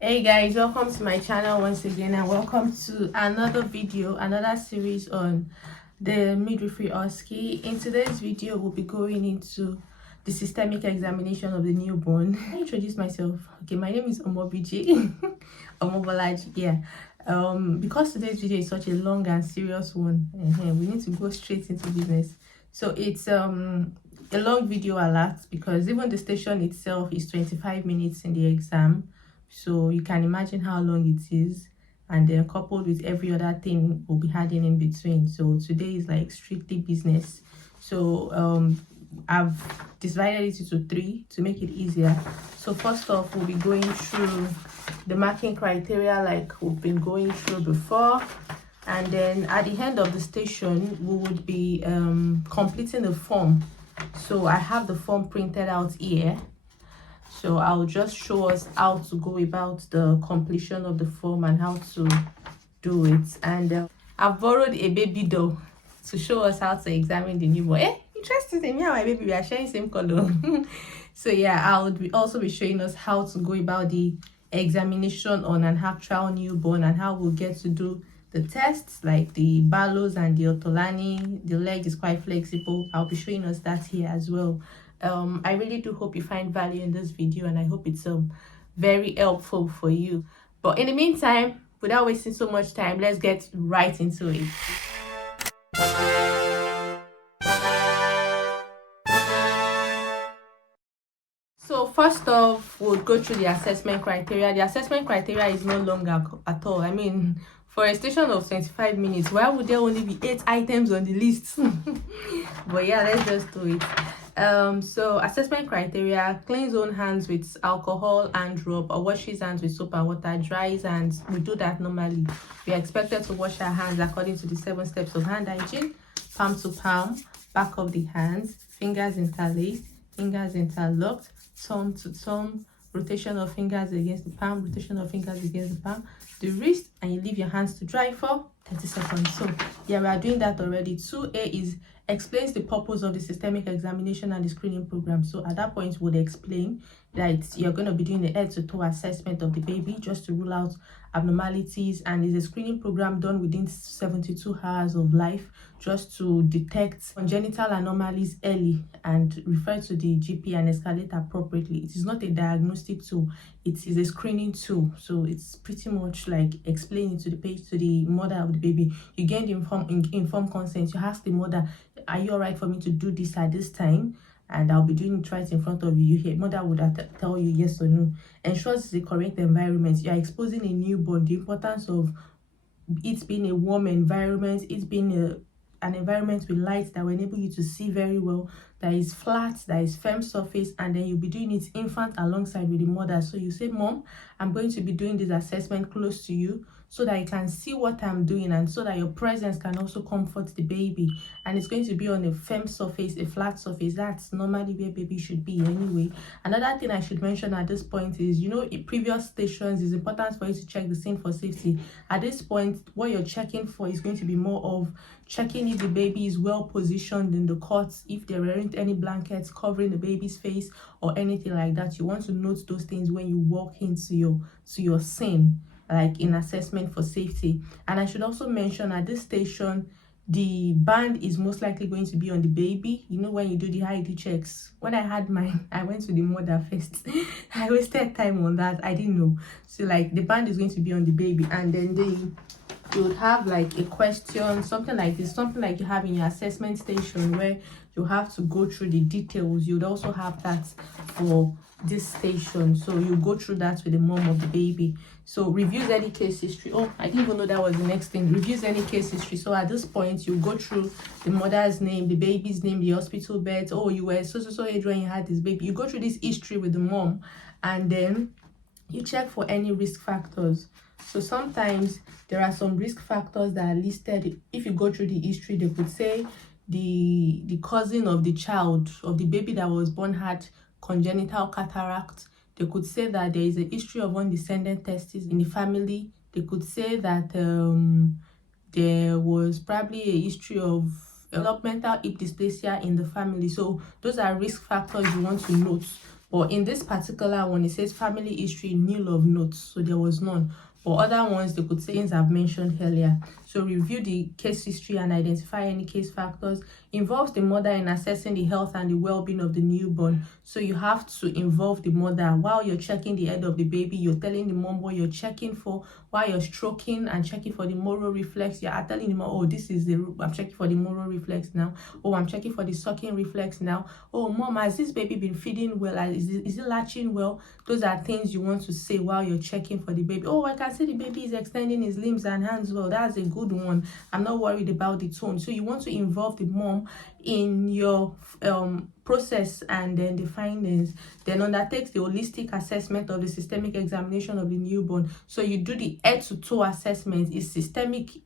Hey guys, welcome to my channel once again, and welcome to another video, another series on the midwifery OSCE. In today's video, we'll be going into the systemic examination of the newborn. I introduce myself. Okay, my name is Omobeejay. Omobeejay, yeah. Because today's video is such a long and serious one, we need to go straight into business. So it's a long video alert because even the station itself is 25 minutes in the exam, so you can imagine how long it is, and then coupled with every other thing we'll be adding in between. So today is like strictly business. So I've divided it into three to make it easier. So first off, we'll be going through the marking criteria like we've been going through before, and then at the end of the station we would be completing the form. So I have the form printed out here, so I'll just show us how to go about the completion of the form and how to do it. And I've borrowed a baby doll to show us how to examine the newborn. Interesting, me and my baby, we are sharing same color. So yeah, I'll also be showing us how to go about the examination on an actual newborn and how we'll get to do the tests like the ballows and the otolani. The leg is quite flexible. I'll be showing us that here as well. I really do hope you find value in this video, and I hope it's very helpful for you. But in the meantime, without wasting so much time, let's get right into it. So first off, we'll go through the assessment criteria. The assessment criteria is no longer at all. I mean, for a station of 25 minutes, why would there only be 8 items on the list? But yeah, let's just do it. So assessment criteria: cleans own hands with alcohol and rub, or wash his hands with soap and water. Dries hands, we do that normally. We are expected to wash our hands according to the 7 steps of hand hygiene: palm to palm, back of the hands, fingers interlaced, fingers interlocked, thumb to thumb, rotation of fingers against the palm, rotation of fingers against the palm, the wrist, and you leave your hands to dry for 30 seconds. So yeah, we are doing that already. 2A is explains the purpose of the systemic examination and the screening program. So at that point, we'll explain that you're going to be doing the head to toe assessment of the baby just to rule out abnormalities, and is a screening program done within 72 hours of life just to detect congenital anomalies early and refer to the GP and escalate appropriately. It is not a diagnostic tool, it is a screening tool. So it's pretty much like explaining to the mother of the baby. You gain the informed consent. You ask the mother, are you all right for me to do this at this time? And I'll be doing it right in front of you here. Mother would tell you yes or no. Ensures the correct environment. You are exposing a newborn. The importance of it being a warm environment, it being an environment with light that will enable you to see very well, that is flat, that is firm surface, and then you'll be doing it infant alongside with the mother. So you say, Mom, I'm going to be doing this assessment close to you so that you can see what I'm doing, and so that your presence can also comfort the baby. And it's going to be on a firm surface, a flat surface. That's normally where baby should be anyway. Another thing I should mention at this point is, you know, in previous stations, it's important for you to check the scene for safety. At this point, what you're checking for is going to be more of checking if the baby is well positioned in the cots, if there aren't any blankets covering the baby's face or anything like that. You want to note those things when you walk into your scene, like in assessment for safety. And I should also mention, at this station, the band is most likely going to be on the baby. You know, when you do the ID checks, when I had mine, I went to the mother first. I wasted time on that. I didn't know. So like the band is going to be on the baby, and then you would have like a question, something like this, something like you have in your assessment station where you have to go through the details. You'd also have that for this station, so you go through that with the mom of the baby. So reviews any case history. Oh, I didn't even know that was the next thing. Reviews any case history. So at this point, you go through the mother's name, the baby's name, the hospital bed. Oh, you were so age when you had this baby. You go through this history with the mom, and then you check for any risk factors. So sometimes there are some risk factors that are listed. If you go through the history, they could say the cousin of the child, of the baby that was born, had congenital cataract. They could say that there is a history of undescended testes in the family. They could say that there was probably a history of developmental hip dysplasia in the family. So those are risk factors you want to note But in this particular one, it says family history nil of notes, so there was none. But other ones, they could say things I've mentioned earlier. So review the case history and identify any case factors. Involves the mother in assessing the health and the well-being of the newborn. So you have to involve the mother while you're checking the head of the baby. You're telling the mom what you're checking for. While you're stroking and checking for the moral reflex, you are telling the mom, oh, this is the, I'm checking for the moral reflex now. Oh, I'm checking for the sucking reflex now. Oh, mom, has this baby been feeding well? Is it latching well? Those are things you want to say while you're checking for the baby. Oh, I can see the baby is extending his limbs and hands well. That's a good one. I'm not worried about the tone. So you want to involve the mom in your process and then the findings. Then undertakes the holistic assessment of the systemic examination of the newborn. So you do the head to toe assessment. It's systematic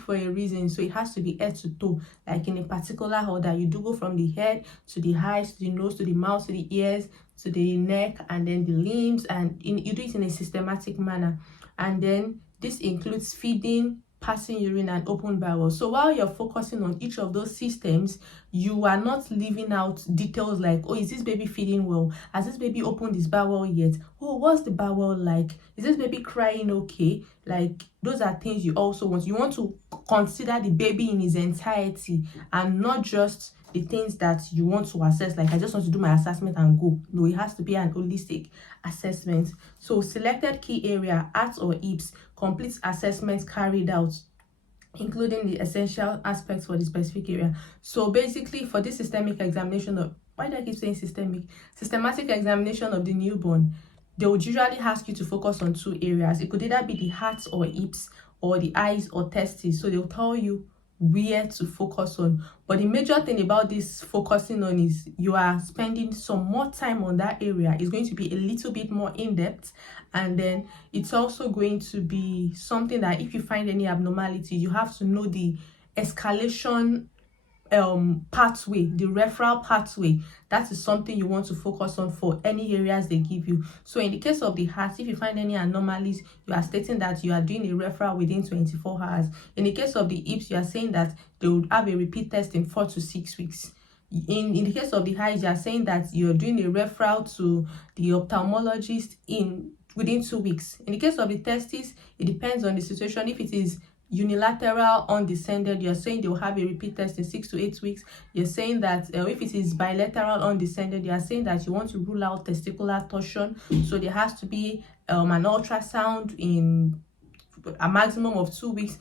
for a reason. So it has to be head to toe, like in a particular order. You do go from the head to the eyes, to the nose, to the mouth, to the ears, to the neck, and then the limbs, and you do it in a systematic manner. And then this includes feeding, passing urine, and open bowel. So while you're focusing on each of those systems, you are not leaving out details like, oh, is this baby feeding well? Has this baby opened his bowel yet? Oh, what's the bowel like? Is this baby crying okay? Like, those are things you also want. You want to consider the baby in his entirety and not just the things that you want to assess, like I just want to do my assessment and go. No, it has to be an holistic assessment. So selected key area, heart or hips, complete assessments carried out, including the essential aspects for the specific area. So basically, for this systemic examination of, why do I keep saying systematic examination of the newborn, they would usually ask you to focus on two areas. It could either be the heart or hips, or the eyes or testes. So they'll tell you where to focus on. But the major thing about this focusing on is you are spending some more time on that area. It's going to be a little bit more in-depth, and then it's also going to be something that if you find any abnormality, you have to know the escalation pathway, the referral pathway. That is something you want to focus on for any areas they give you. So in the case of the heart, if you find any anomalies, you are stating that you are doing a referral within 24 hours. In the case of the hips, you are saying that they would have a repeat test in 4 to 6 weeks. In the case of the eyes, you are saying that you're doing a referral to the ophthalmologist within 2 weeks. In the case of the testes, it depends on the situation. If it is unilateral undescended, you're saying they'll have a repeat test in 6 to 8 weeks. You're saying that if it is bilateral undescended, you are saying that you want to rule out testicular torsion. So there has to be an ultrasound in a maximum of 2 weeks.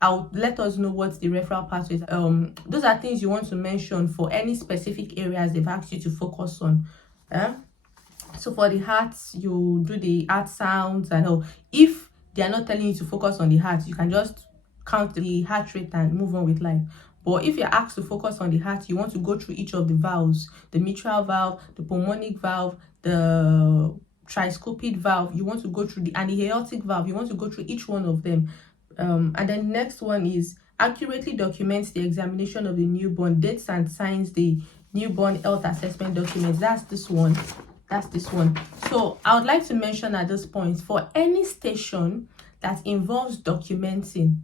Let us know what the referral pathway is. Those are things you want to mention for any specific areas they've asked you to focus on. So for the heart, you do the heart sounds and all. If they are not telling you to focus on the heart, you can just count the heart rate and move on with life. But if you're asked to focus on the heart, you want to go through each of the valves, the mitral valve, the pulmonic valve, the tricuspid valve. You want to go through and the aortic valve. You want to go through each one of them. And then the next one is accurately documents the examination of the newborn, dates and signs the newborn health assessment documents. That's this one. So I would like to mention at this point, for any station that involves documenting,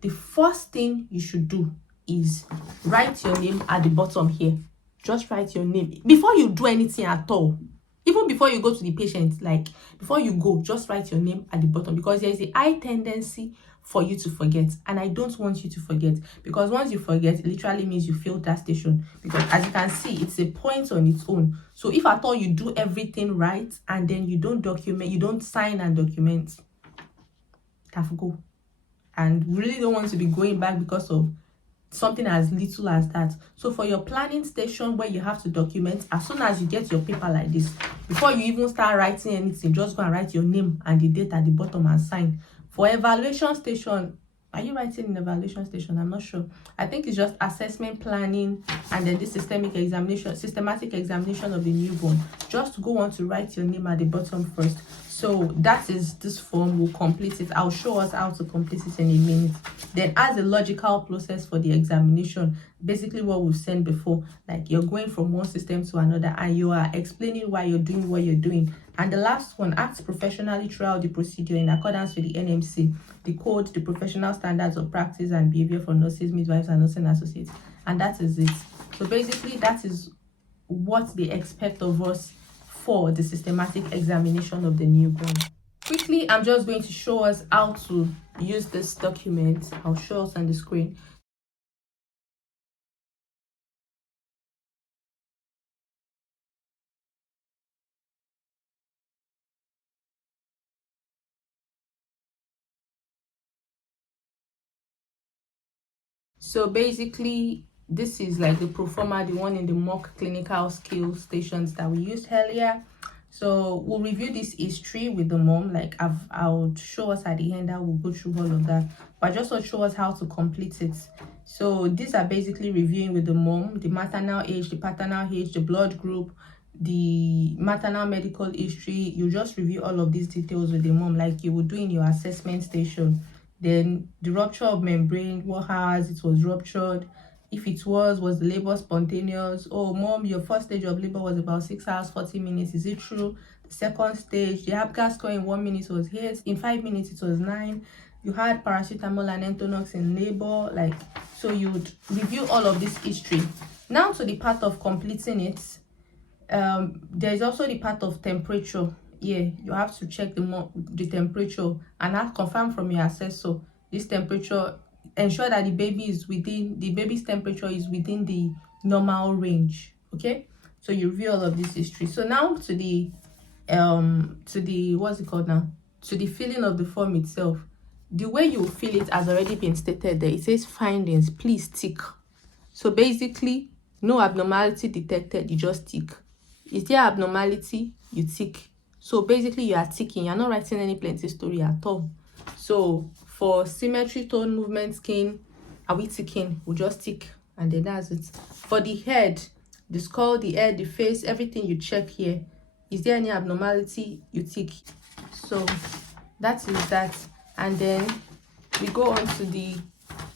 the first thing you should do is write your name at the bottom here. Just write your name before you do anything at all. Even before you go to the patient, like before you go, just write your name at the bottom, because there is a high tendency for you to forget, and I don't want you to forget, because once you forget, it literally means you failed that station, because as you can see, it's a point on its own. So if at all you do everything right and then you don't document, you don't sign and document, have go. And we really don't want to be going back because of something as little as that. So for your planning station where you have to document, as soon as you get your paper like this, before you even start writing anything, just go and write your name and the date at the bottom and sign. For evaluation station, are you writing in evaluation station? I'm not sure. I think it's just assessment planning and then this systematic examination of the newborn. Just go on to write your name at the bottom first. So that is this form. We'll complete it. I'll show us how to complete it in a minute. Then as a logical process for the examination, basically what we've said before, like you're going from one system to another and you are explaining why you're doing what you're doing. And the last one, act professionally throughout the procedure in accordance with the NMC, the code, the professional standards of practice and behavior for nurses, midwives, and nursing associates. And that is it. So basically, that is what they expect of us for the systematic examination of the newborn. Quickly, I'm just going to show us how to use this document. I'll show us on the screen. So basically, this is like the pro forma, the one in the mock clinical skill stations that we used earlier. So we'll review this history with the mom. Like I'll show us at the end how we'll go through all of that, but just to show us how to complete it. So these are basically reviewing with the mom: the maternal age, the paternal age, the blood group, the maternal medical history. You just review all of these details with the mom like you would do in your assessment station. Then the rupture of membrane, what hours it was ruptured, if it was the labor spontaneous? Oh mom, your first stage of labor was about 6 hours 40 minutes, is it true? The second stage, the APGAR score in 1 minute was 8, in 5 minutes it was 9. You had paracetamol and Entonox in labor. Like, so you would review all of this history. Now to the part of completing it. There is also the part of temperature. Yeah, you have to check the temperature and have confirm from your assessor this temperature. Ensure that the baby's temperature is within the normal range. Okay, so you review all of this history. So now to the what's it called now, to the filling of the form itself. The way you fill it has already been stated there. It says findings, please tick. So basically, no abnormality detected, you just tick. Is there abnormality? You tick. So basically you are ticking. You're not writing any plenty story at all. So for symmetry, tone, movement, skin, are we ticking? We'll just tick and then that's it. For the head, the skull, the head, the face, everything you check here. Is there any abnormality? You tick. So that is that. And then we go on to the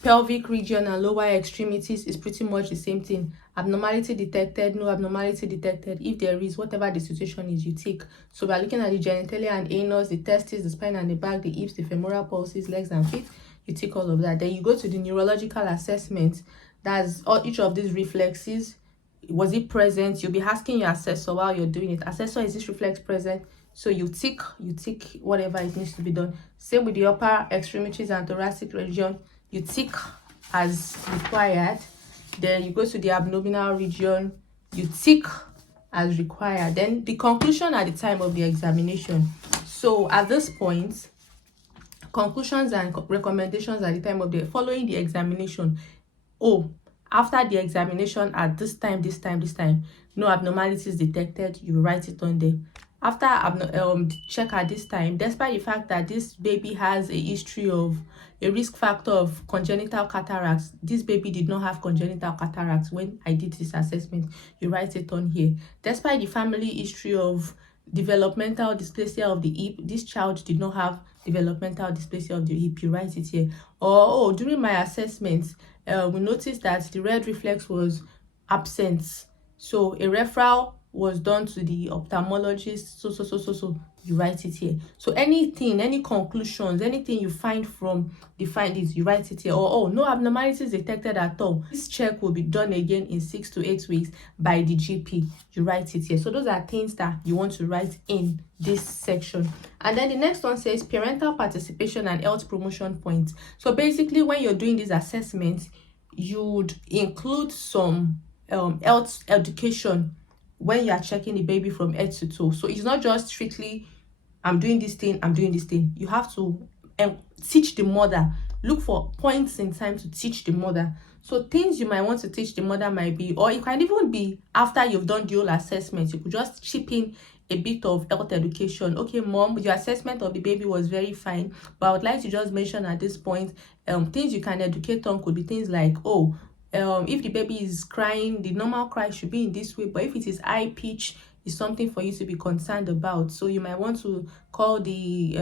pelvic region and lower extremities. Is pretty much the same thing. Abnormality detected, no abnormality detected. If there is, whatever the situation is, you take. So we're looking at the genitalia and anus, the testes, the spine and the back, the hips, the femoral pulses, legs and feet. You take all of that. Then you go to the neurological assessment. That's all, each of these reflexes. Was it present? You'll be asking your assessor while you're doing it. Assessor, is this reflex present? So you tick whatever it needs to be done. Same with the upper extremities and thoracic region. You tick as required. Then you go to the abdominal region. You tick as required. Then the conclusion at the time of the examination. So at this point, conclusions and recommendations at the time of the following the examination. Oh, after the examination at this time, no abnormalities detected, you write it on there. After check at this time, despite the fact that this baby has a history of a risk factor of congenital cataracts, this baby did not have congenital cataracts when I did this assessment, you write it on here. Despite the family history of developmental dysplasia of the hip, this child did not have developmental dysplasia of the hip, you write it here. Or oh, during my assessment, we noticed that the red reflex was absent, so a referral was done to the ophthalmologist. So you write it here. So anything, any conclusions, anything you find from the findings, you write it here. Or oh, no abnormalities detected at all, this check will be done again in 6 to 8 weeks by the GP, you write it here. So those are things that you want to write in this section. And then the next one says parental participation and health promotion points. So basically when you're doing this assessment, you would include some health education when you are checking the baby from head to toe. So it's not just strictly I'm doing this thing. You have to teach the mother. Look for points in time to teach the mother. So things you might want to teach the mother might be, or it can even be after you've done the whole assessment, you could just chip in a bit of health education. Okay, mom, your assessment of the baby was very fine, but I would like to just mention at this point, things you can educate on could be things like, oh, if the baby is crying, the normal cry should be in this way, but if it is high pitch, is something for you to be concerned about. So you might want to call the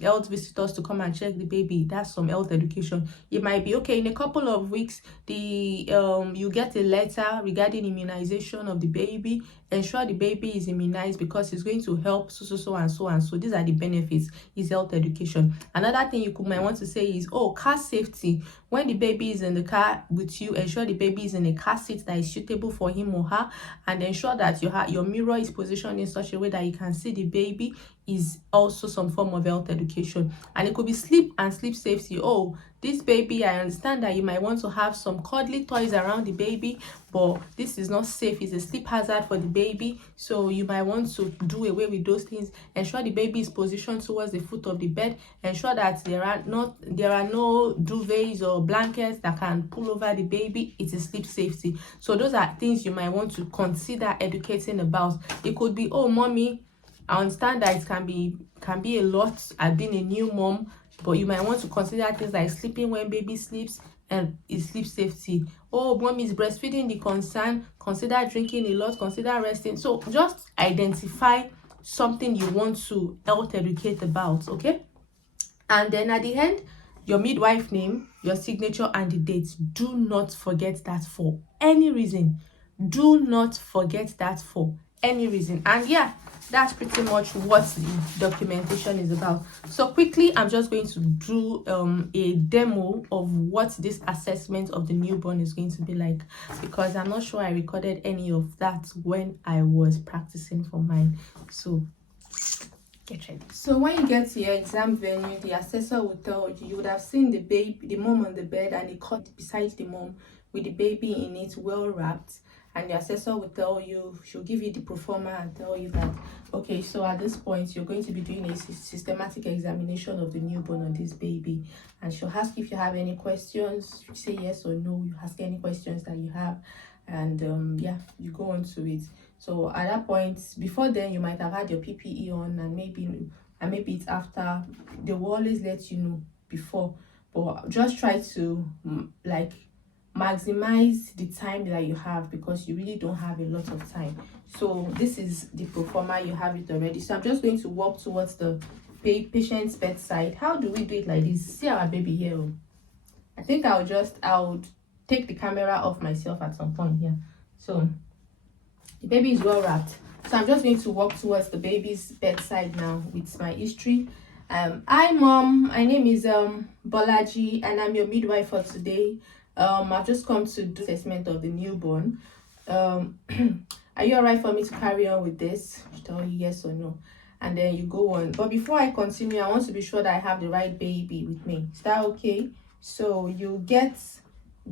health visitors to come and check the baby. That's some health education. It might be okay, in a couple of weeks you get a letter regarding immunization of the baby. Ensure the baby is immunized because it's going to help so and so. These are the benefits. Is health education. Another thing you might want to say is, oh, car safety. When the baby is in the car with you, ensure the baby is in a car seat that is suitable for him or her, and ensure that your mirror is positioned in such a way that you can see the baby. Is also some form of health education. And it could be sleep and sleep safety. Oh, this baby, I understand that you might want to have some cuddly toys around the baby, but this is not safe. It's a sleep hazard for the baby, so you might want to do away with those things. Ensure the baby is positioned towards the foot of the bed. Ensure that there are no duvets or blankets that can pull over the baby. It is sleep safety. So those are things you might want to consider educating about. It could be, oh, mommy, I understand that it can be a lot at being a new mom, but you might want to consider things like sleeping when baby sleeps and is sleep safety. Oh, mom is breastfeeding the concern. Consider drinking a lot. Consider resting. So just identify something you want to health educate about, okay? And then at the end, your midwife name, your signature, and the dates. Do not forget that for any reason. Do not forget that for any reason. And yeah, that's pretty much what the documentation is about. So quickly, I'm just going to do a demo of what this assessment of the newborn is going to be like, because I'm not sure I recorded any of that when I was practicing for mine. So get ready. So when you get to your exam venue, the assessor will tell you, you would have seen the mom on the bed and the cot beside the mom with the baby in it, well wrapped. And the assessor will tell you, she'll give you the pro forma and tell you that, okay, so at this point, you're going to be doing a systematic examination of the newborn on this baby. And she'll ask if you have any questions. You say yes or no. You ask any questions that you have. And yeah, you go on to it. So at that point, before then, you might have had your PPE on, and maybe it's after. They will always let you know before. But just try to, like, maximize the time that you have, because you really don't have a lot of time. So this is the pro forma. You have it already. So I'm just going to walk towards the patient's bedside. How do we do it like this? See our baby here. I think I'll take the camera off myself at some point here. So the baby is well wrapped. So I'm just going to walk towards the baby's bedside now with my history. Hi mom, my name is Bolaji, and I'm your midwife for today. I've just come to do assessment of the newborn. Are you alright for me to carry on with this? I'll tell you yes or no, and then you go on. But before I continue, I want to be sure that I have the right baby with me. Is that okay? So you get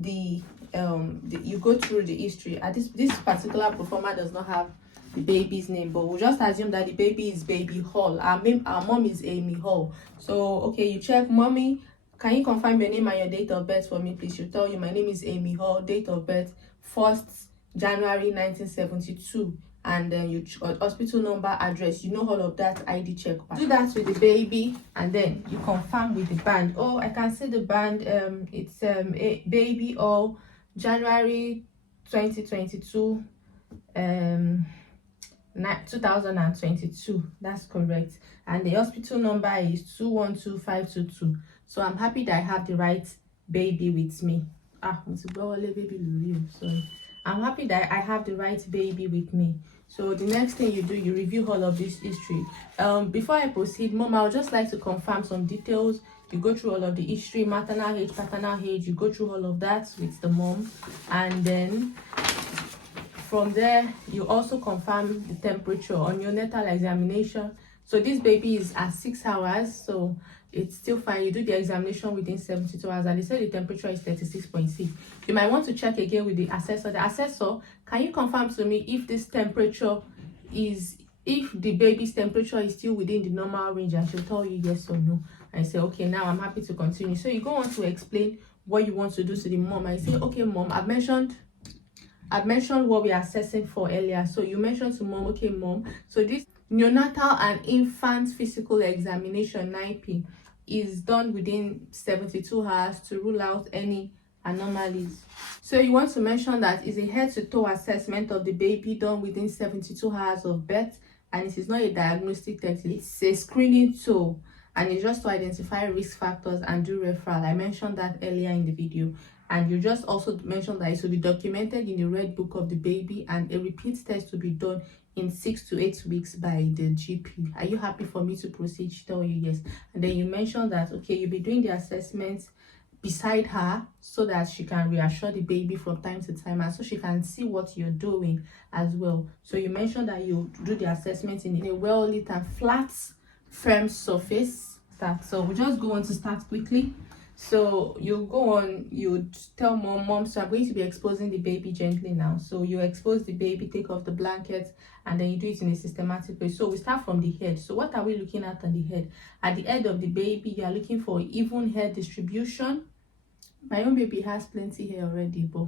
you go through the history. At this particular pro forma does not have the baby's name, but we'll just assume that the baby is Baby Hall. Our mom is Amy Hall. So okay, you check, mommy, can you confirm your name and your date of birth for me, please? She'll tell you, my name is Amy Hall, date of birth 1st January 1972, and then you hospital number, address, you know all of that. ID check. Do that with the baby, and then you confirm with the band. Oh, I can see the band. It's a Baby Hall, January 2022, 2022. That's correct. And the hospital number is 212522. So I'm happy that I have the right baby with me. Sorry. I'm happy that I have the right baby with me. So the next thing you do, you review all of this history. Before I proceed, mom, I would just like to confirm some details. You go through all of the history, maternal age, paternal age. You go through all of that with the mom, and then from there you also confirm the temperature on your neonatal examination. So this baby is at 6 hours, so it's still fine. You do the examination within 72 hours, and they say the temperature is 36.6. You might want to check again with the assessor. The assessor, can you confirm to me if this temperature is, if the baby's temperature is still within the normal range? And she'll tell you yes or no. I say, okay, now I'm happy to continue. So you go on to explain what you want to do to the mom. I say, okay, mom, I've mentioned what we are assessing for earlier. So you mentioned to mom, okay, mom, so this neonatal and infant physical examination 9P is done within 72 hours to rule out any anomalies. So you want to mention that is a head to toe assessment of the baby done within 72 hours of birth, and it is not a diagnostic test, it's a screening tool, and it's just to identify risk factors and do referral. I mentioned that earlier in the video. And you just also mentioned that it will be documented in the red book of the baby, and a repeat test will be done in 6 to 8 weeks by the GP. Are you happy for me to proceed? She told you yes. And then you mentioned that, okay, you'll be doing the assessments beside her so that she can reassure the baby from time to time, and so she can see what you're doing as well. So you mentioned that you do the assessment in a well lit and flat, firm surface. So we'll just go on to start quickly. So you go on, you tell mom, so I'm going to be exposing the baby gently now. So you expose the baby, take off the blanket, and then you do it in a systematic way. So we start from the head. So what are we looking at on the head? At the head of the baby, you are looking for even hair distribution. My own baby has plenty hair already, but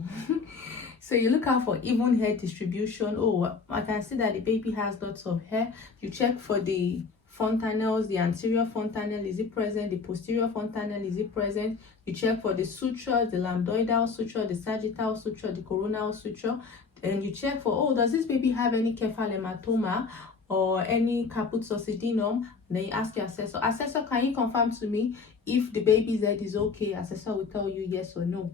so you look out for even hair distribution. Oh, I can see that the baby has lots of hair. You check for the fontanelles, the anterior fontanelle, is it present? The posterior fontanelle, is it present? You check for the sutures, the lambdoidal suture, the sagittal suture, the coronal suture, and you check for, oh, does this baby have any cephal hematoma or any caput suicidinum? Then you ask your assessor, can you confirm to me if the baby's head is okay? Assessor will tell you yes or no.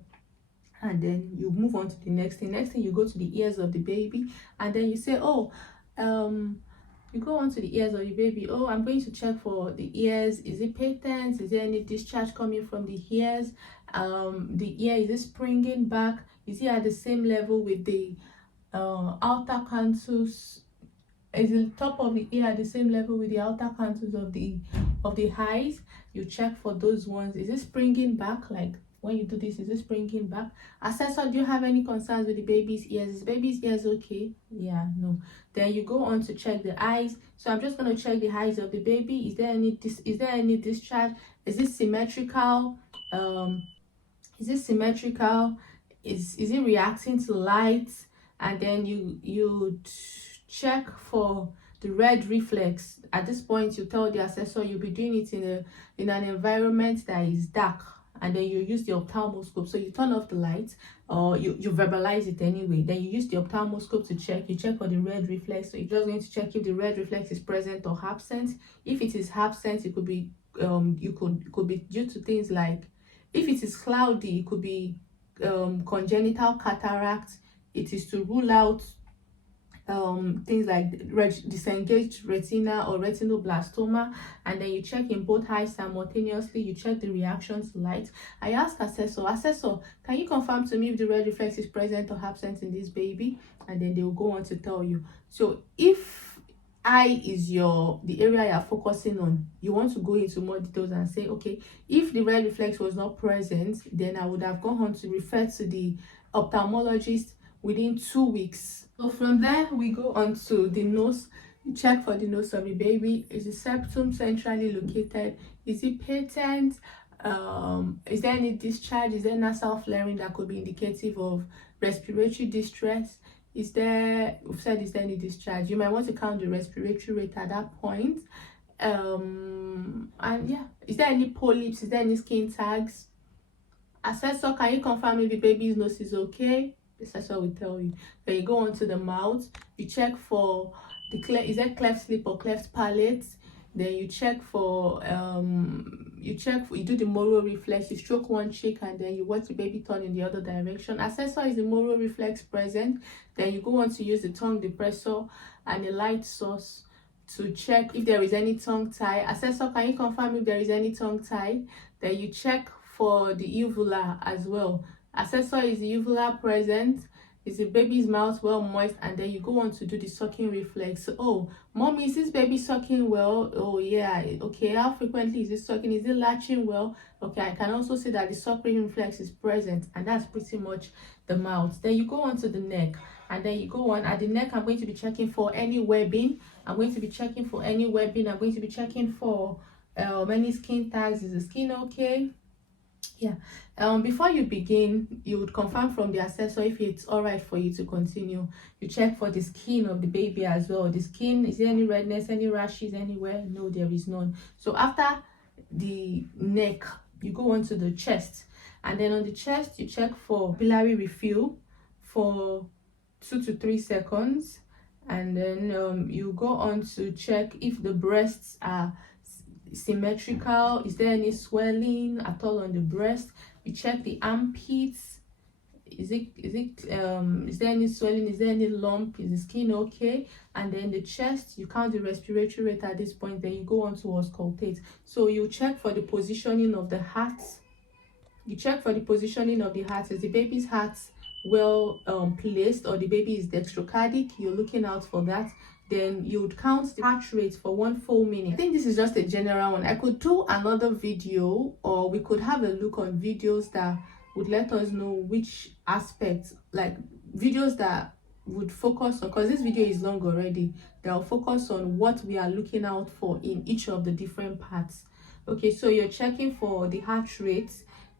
And then you move on to the next thing. You go to the ears of the baby, and then you say, oh, you go on to the ears of the baby. Oh, I'm going to check for the ears. Is it patent? Is there any discharge coming from the ears? The ear, is it springing back? Is it at the same level with the outer canthus? Is the top of the ear at the same level with the outer canthus of the eyes? You check for those ones. Is it springing back? Like when you do this, is it springing back? Assessor, do you have any concerns with the baby's ears? Is baby's ears okay? Yeah, no. Then you go on to check the eyes. So I'm just going to check the eyes of the baby. Is there any discharge? Is it symmetrical? Is it symmetrical? Is it reacting to light? And then you check for the red reflex. At this point, you tell the assessor you'll be doing it in an environment that is dark, and then you use the ophthalmoscope. So you turn off the light, or you verbalize it anyway. Then you use the ophthalmoscope to check. You check for the red reflex. So you're just going to check if the red reflex is present or absent. If it is absent, it could be could be due to things like, if it is cloudy, it could be congenital cataract. It is to rule out things like disengaged retina or retinoblastoma. And then you check in both eyes simultaneously. You check the reaction to light. I ask assessor, can you confirm to me if the red reflex is present or absent in this baby? And then they will go on to tell you. So if eye is the area you're focusing on, you want to go into more details and say, okay, if the red reflex was not present, then I would have gone on to refer to the ophthalmologist within 2 weeks. So from there, we go on to the nose. You check for the nose of the baby. Is the septum centrally located? Is it patent? Is there any discharge? Is there nasal flaring that could be indicative of respiratory distress? We've said, is there any discharge? You might want to count the respiratory rate at that point. And yeah, is there any polyps? Is there any skin tags? Assessor, can you confirm if the baby's nose is okay? The assessor will tell you. Then you go on to the mouth. You check for is there cleft lip or cleft palate? Then you check for you do the Moro reflex. You stroke one cheek, and then you watch the baby turn in the other direction. Assessor, is the Moro reflex present? Then you go on to use the tongue depressor and a light source to check if there is any tongue tie. Assessor, can you confirm if there is any tongue tie? Then you check for the uvula as well. Assessor, is the uvula present? Is the baby's mouth well moist? And then you go on to do the sucking reflex. So, oh, mommy, is this baby sucking well? Oh yeah, okay. How frequently is it sucking? Is it latching well? Okay, I can also see that the sucking reflex is present, and that's pretty much the mouth. Then you go on to the neck, and then you go on at the neck. I'm going to be checking for any webbing. I'm going to be checking for any skin tags. Is the skin okay? Yeah. Before you begin, you would confirm from the assessor if it's all right for you to continue. You check for the skin of the baby as well. The skin, is there any redness, any rashes anywhere? No, there is none. So after the neck, you go on to the chest, and then on the chest you check for capillary refill for 2 to 3 seconds. And then you go on to check if the breasts are symmetrical. Is there any swelling at all on the breast? You check the armpits. Is there any swelling? Is there any lump? Is the skin okay? And then the chest, you count the respiratory rate at this point. Then you go on to auscultate. So you check for the positioning of the heart. You check for the positioning of the heart. Is the baby's heart well placed, or the baby is dextrocardic? You're looking out for that. Then you would count the heart rate for 1 full minute. I think this is just a general one. I could do another video, or we could have a look on videos that would let us know which aspects, like videos that would focus on, because this video is long already, that will focus on what we are looking out for in each of the different parts. Okay, so you're checking for the heart rate,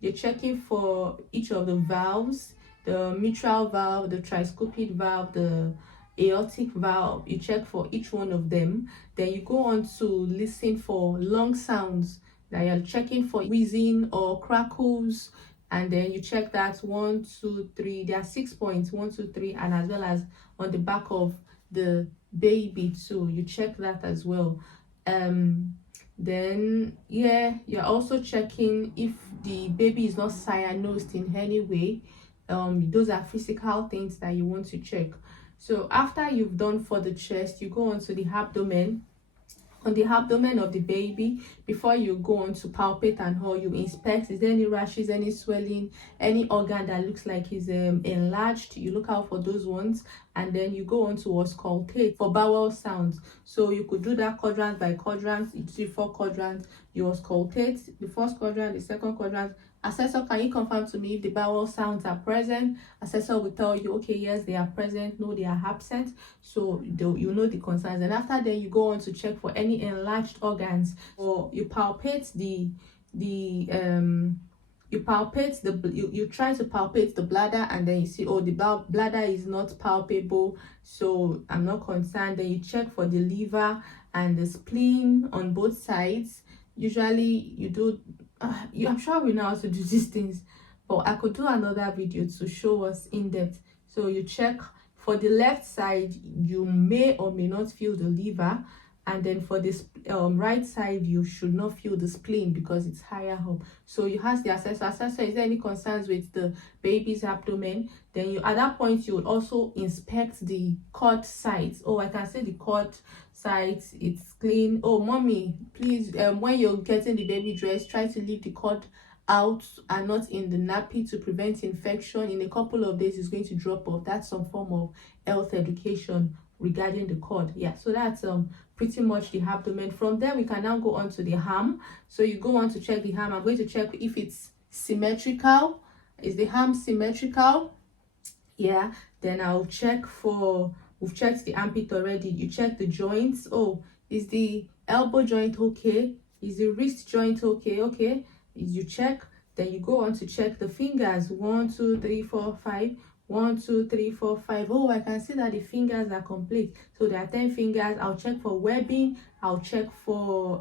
you're checking for each of the valves, the mitral valve, the tricuspid valve, the aortic valve. You check for each one of them. Then you go on to listen for lung sounds, that you're checking for wheezing or crackles, and then you check that 1, 2, 3. There are 6 points, 1, 2, 3, and as well as on the back of the baby too. You check that as well. Then yeah, you're also checking if the baby is not cyanosed in any way. Those are physical things that you want to check. So after you've done for the chest, you go on to the abdomen. On the abdomen of the baby, before you go on to palpate and how you inspect, is there any rashes, any swelling, any organ that looks like is enlarged? You look out for those ones. And then you go on to auscultate for bowel sounds. So you could do that quadrant by quadrant. You do 4 quadrants. You auscultate the first quadrant, the second quadrant. Assessor, can you confirm to me if the bowel sounds are present? Assessor will tell you, okay, yes, they are present, no, they are absent. So you know the concerns. And after that, you go on to check for any enlarged organs, or you palpate you try to palpate the bladder, and then you see, oh, the bladder is not palpable, so I'm not concerned. Then you check for the liver and the spleen on both sides. Usually you do I'm sure we know how to do these things, but I could do another video to show us in depth. So you check for the left side, you may or may not feel the liver, and then for this right side, you should not feel the spleen because it's higher up. So you ask the assessor, is there any concerns with the baby's abdomen? Then you, at that point, you would also inspect the cord sides. Oh, I can see the cord sides, it's clean. Oh, mommy, please, when you're getting the baby dressed, try to leave the cord out and not in the nappy to prevent infection. In a couple of days, it's going to drop off. That's some form of health education regarding the cord. Yeah, so that's pretty much the abdomen. From there, we can now go on to the ham. So you go on to check the ham. I'm going to check if it's symmetrical. Is the ham symmetrical? Yeah. Then I'll check for, we've checked the armpit already. You check the joints. Oh, is the elbow joint okay? Is the wrist joint okay? Okay. You check. Then you go on to check the fingers. 1, 2, 3, 4, 5. 1, 2, 3, 4, 5. Oh, I can see that the fingers are complete. So there are 10 fingers. I'll check for webbing. I'll check for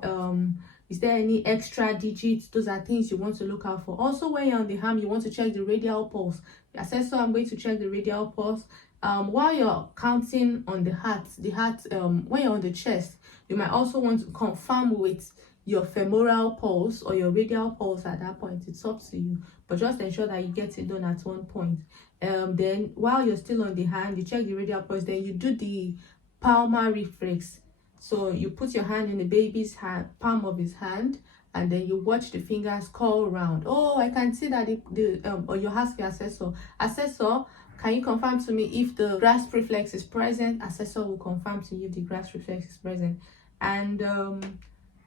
is there any extra digits? Those are things you want to look out for. Also, when you're on the ham, you want to check the radial pulse. The assessor, I'm going to check the radial pulse. While you're counting on the heart, when you're on the chest, you might also want to confirm with your femoral pulse or your radial pulse at that point. It's up to you, but just ensure that you get it done at one point. Then while you're still on the hand, you check the radial pulse. Then you do the palmar reflex. So you put your hand in the baby's hand, palm of his hand, and then you watch the fingers curl around. Oh, I can see that or you ask your assessor, can you confirm to me if the grasp reflex is present? Assessor will confirm to you if the grasp reflex is present. And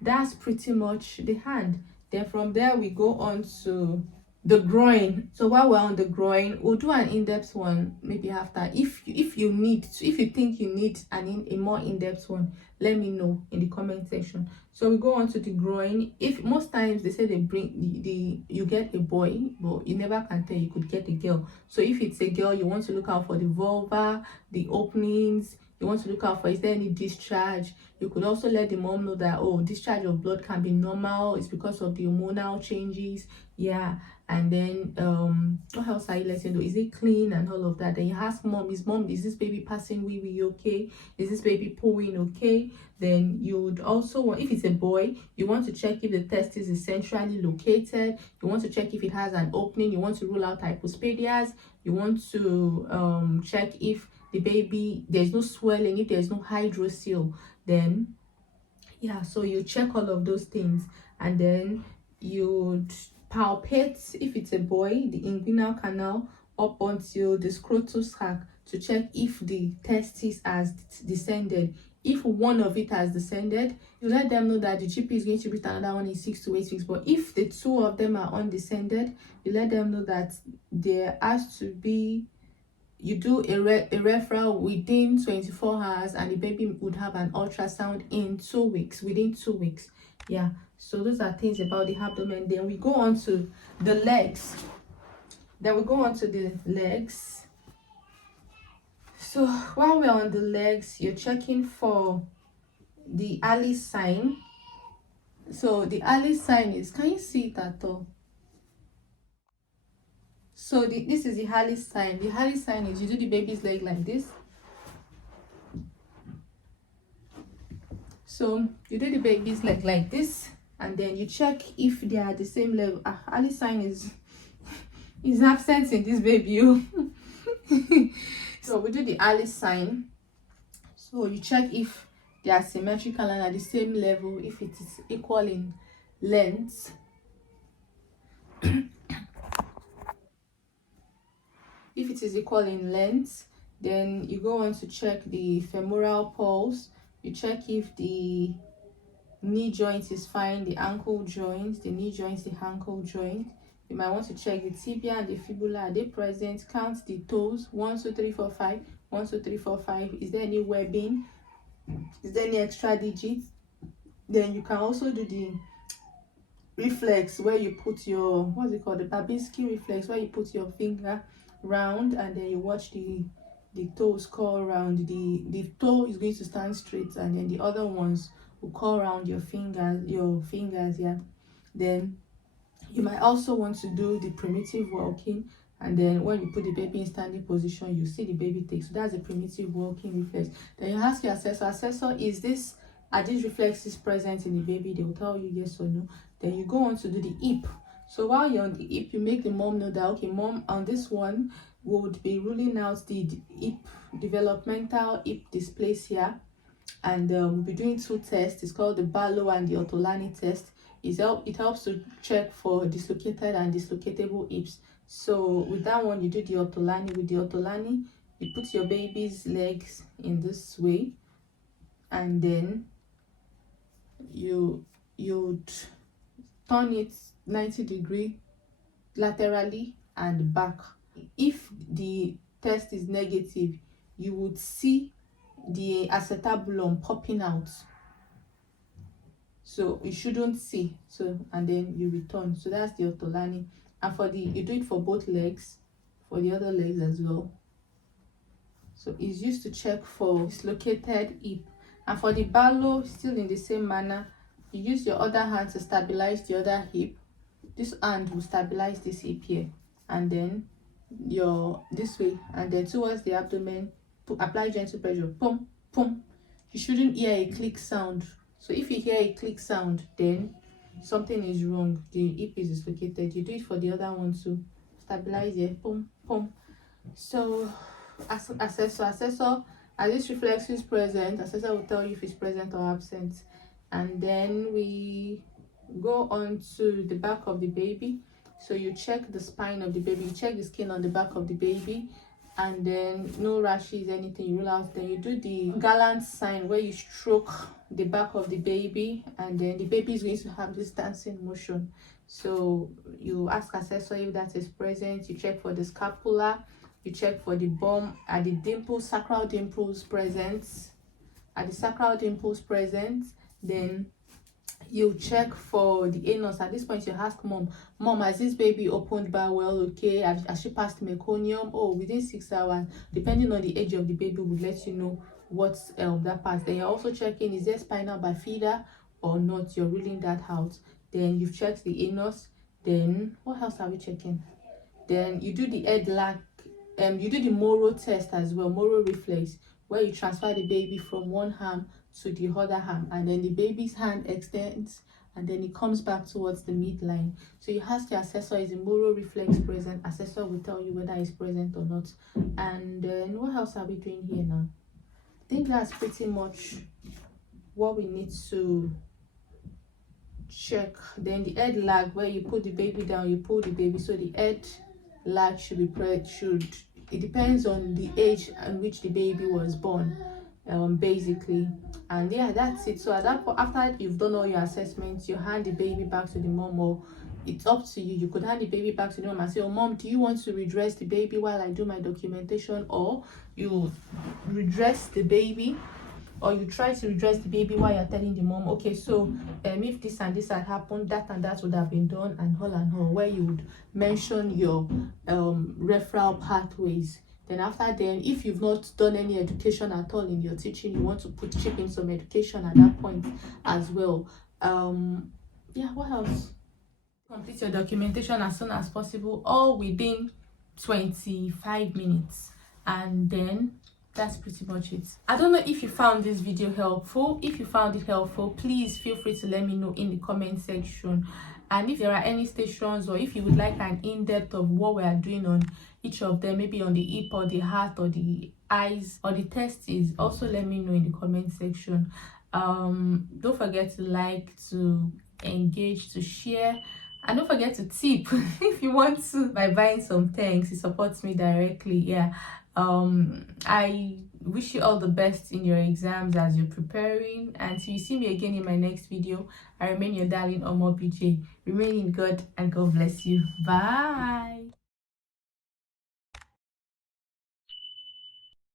that's pretty much the hand. Then from there, we go on to the groin. So while we're on the groin, we'll do an in-depth one maybe after. If you think you need a more in-depth one, let me know in the comment section. So we go on to the groin. If most times they say they bring you get a boy, but you never can tell, you could get a girl. So if it's a girl, you want to look out for the vulva, the openings, You want to look out for, is there any discharge? You could also let the mom know that, oh, discharge of blood can be normal, it's because of the hormonal changes. Yeah. And then what else are you letting know? Is it clean and all of that? Then you ask mom, is this baby passing wee wee okay? Is this baby pooing okay? Then you would also want, if it's a boy, you want to check if the testis is centrally located. You want to check if it has an opening. You want to rule out hypospadias. You want to check if the baby, there's no swelling, if there's no hydrocele. Then yeah, so you check all of those things, and then you'd palpate, if it's a boy, the inguinal canal up until the scrotal sac to check if the testis has descended. If one of it has descended, you let them know that the GP is going to read another one in 6 to 8 weeks. But if the two of them are undescended, you let them know that there has to be, you do a referral within 24 hours, and the baby would have an ultrasound in 2 weeks, within 2 weeks. Yeah, so those are things about the abdomen. Then we go on to the legs. So while we're on the legs, you're checking for the Alice sign. So the Alice sign is, can you see it at all? So this is the Alice sign. The Alice sign is, you do the baby's leg like this. So you do the baby's leg like this, and then you check if they are the same level. Alice sign is absent in this baby. So we do the Alice sign. So you check if they are symmetrical and at the same level, if it is equal in length. If it is equal in length, then you go on to check the femoral pulse. You check if the knee joint is fine, the ankle joint, the knee joint, the ankle joint. You might want to check the tibia and the fibula, are they present? Count the toes, 1 2 3 4 5, 1 2 3 4 5. Is there any webbing? Is there any extra digits? Then you can also do the reflex where you put your, what's it called, the Babinski reflex, where you put your finger round and then you watch the toes curl around. The toe is going to stand straight, and then the other ones will curl around your fingers. Yeah. Then you might also want to do the primitive walking, and then when you put the baby in standing position, you see the baby take. So that's a primitive walking reflex. Then you ask your assessor, are these reflexes present in the baby? They will tell you yes or no. Then you go on to do the hip. So while you're on the hip, you make the mom know that, okay, mom, on this one would be ruling out the hip, developmental hip dysplasia, and we'll be doing 2 tests. It's called the Barlow and the Ortolani test. It helps to check for dislocated and dislocatable hips. So with that one, you do the Ortolani. With the Ortolani, you put your baby's legs in this way, and then you'd turn it 90 degrees laterally and back. If the test is negative, you would see the acetabulum popping out, so you shouldn't see. So, and then you return. So that's the Ortolani. And you do it for both legs, for the other legs as well. So it's used to check for dislocated hip. And for the Barlow, still in the same manner, you use your other hand to stabilize the other hip. This hand will stabilize this hip here, and then this way, and then towards the abdomen, apply gentle pressure, pump pump. You shouldn't hear a click sound. So if you hear a click sound, then something is wrong, the hip is dislocated. You do it for the other one too. Stabilize here, pump pump. So assessor, are these reflexes present? Assessor will tell you if it's present or absent. And then we go on to the back of the baby. So you check the spine of the baby, you check the skin on the back of the baby, and then no rashes, anything, you rule out. Then you do the gallant sign where you stroke the back of the baby, and then the baby is going to have this dancing motion. So you ask assessor if that is present. You check for the scapula, you check for the bum. Are the dimples, sacral dimples present? Are the sacral dimples present? Then you check for the anus. At this point, you ask mom, has this baby opened bowel okay? Has she passed meconium? Oh, within 6 hours, depending on the age of the baby, we'll let you know what's that part. Then you're also checking, is there spinal bifida or not? You're ruling that out. Then you've checked the anus. Then what else are we checking? Then you do the head lag, you do the Moro test as well, Moro reflex, where you transfer the baby from one arm to the other arm, and then the baby's hand extends and then it comes back towards the midline. So you ask your assessor, is the Moro reflex present? Assessor will tell you whether it's present or not. And then what else are we doing here now? I think that's pretty much what we need to check. Then the head lag, where you put the baby down, you pull the baby, so the head lag should be it depends on the age at which the baby was born, basically. And yeah, that's it. So at that point, after you've done all your assessments, you hand the baby back to the mom, or it's up to you. You could hand the baby back to the mom and say, oh mom, do you want to redress the baby while I do my documentation? Or you redress the baby, or you try to redress the baby while you're telling the mom, okay, so if this and this had happened, that and that would have been done, and all, where you would mention your referral pathways. Then after then, if you've not done any education at all in your teaching, you want to chip in some education at that point as well. Yeah, what else? Complete your documentation as soon as possible, all within 25 minutes, and then that's pretty much it. I don't know if you found this video helpful. If you found it helpful, please feel free to let me know in the comment section. And if there are any stations, or if you would like an in-depth of what we are doing on each of them, maybe on the hip or the heart or the eyes or the testes, also let me know in the comment section. Don't forget to like, to engage, to share, and don't forget to tip if you want to by buying some things. It supports me directly. Yeah. I wish you all the best in your exams as you're preparing, and till you see me again in my next video, I remain your darling Omobeejay. Remain in God, and God bless you. Bye.